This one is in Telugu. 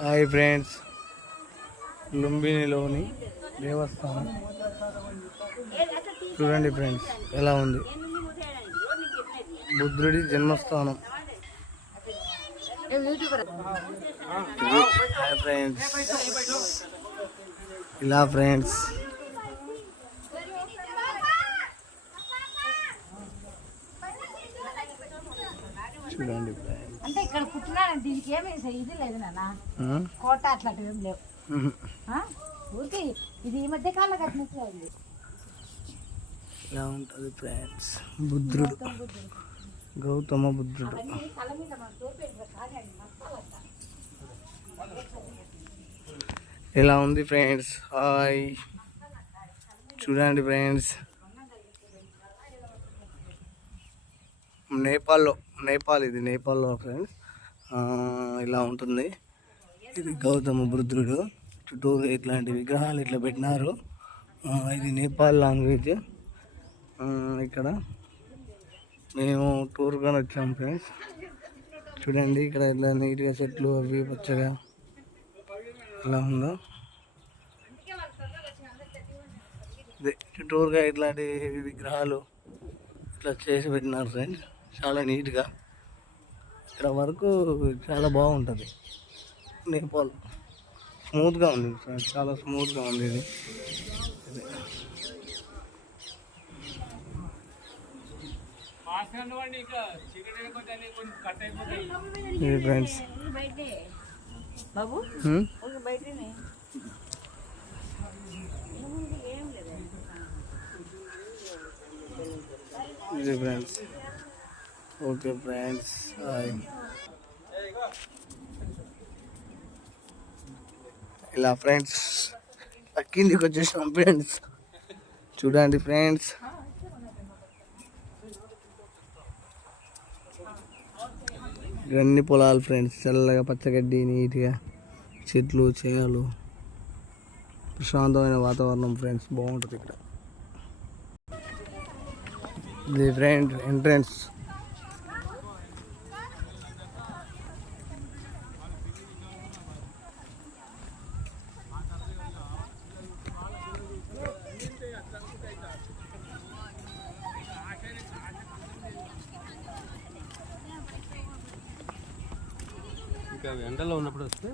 హాయ్ ఫ్రెండ్స్, లుంబినిలోని దేవస్థానం చూడండి ఫ్రెండ్స్ ఎలా ఉంది. బుద్ధుడి జన్మస్థానం. ఫ్రెండ్స్ ఇలా ఫ్రెండ్స్ చూడండి అంటే ఇక్కడ పుట్టినాడు దీనికి ఏమి ఇది లేదు నాన్న, కోట అట్లాంటివి ఏం లేవు. ఊరికి ఇది ఈ మధ్య కాలం కట్టినట్లేదు. ఇలా ఉంటుంది ఫ్రెండ్స్ బుద్ధుడు, గౌతమ బుద్ధుడు. ఇలా ఉంది ఫ్రెండ్స్. హాయ్ చూడండి ఫ్రెండ్స్, నేపాల్ ఇది నేపాల్లో ఫ్రెండ్స్. ఇలా ఉంటుంది. ఇది గౌతమ బుద్ధుడు. చుట్టూరు ఇట్లాంటి విగ్రహాలు ఇట్లా పెట్టినారు. ఇది నేపాల్ లాంగ్వేజ్. ఇక్కడ మేము టూర్గా వచ్చాము ఫ్రెండ్స్. చూడండి ఇక్కడ ఇట్లా నీట్గా చెట్లు అవి పచ్చగా ఎలా ఉందో. చుట్టూరుగా ఇట్లాంటి విగ్రహాలు ఇట్లా చేసి పెట్టినారు ఫ్రెండ్స్, చాలా నీట్గా. ఇక్కడ వరకు చాలా బాగుంటుంది. నేపాల్ స్మూత్గా ఉంది ఫ్రెండ్స్, చాలా స్మూత్గా ఉంది ఇది. ఇది ఫ్రెండ్స్ ఇది ఫ్రెండ్స్. ఓకే ఫ్రెండ్స్, ఇలా ఫ్రెండ్స్ కిందికి వచ్చేసాం ఫ్రెండ్స్. చూడండి ఫ్రెండ్స్, ఇవన్నీ పొలాలు ఫ్రెండ్స్. చల్లగా పచ్చగడ్డి, నీట్గా చెట్లు చేయాలు, ప్రశాంతమైన వాతావరణం ఫ్రెండ్స్, బాగుంటుంది ఇక్కడ. ఇది ఫ్రెండ్ ఎంట్రన్స్. ఇంకా ఎండలో ఉన్నప్పుడు వస్తే